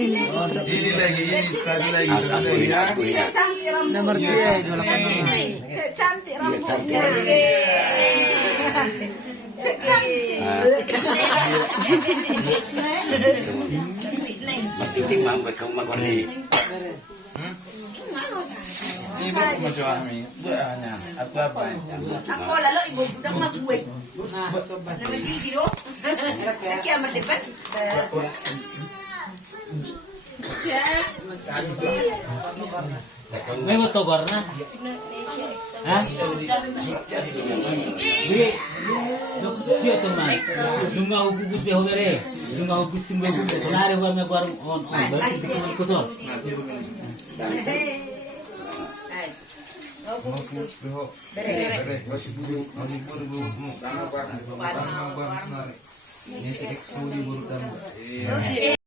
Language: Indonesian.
Ini lagi, ini tadi lagi. Nomor 2 28. Cantik rambutnya. Matiting mang bekang magoni. Ini macam kami. Buahnya. Aku apa? Ako lalo ibu budang magbuwit. Na video. Kaya matipan. May moto na. Ha? Dia tu mah. Nunggu hubus be hobere. Nunggu hubus timbe hubus. Nare gua me gua on. Berarti kita kusol. Ini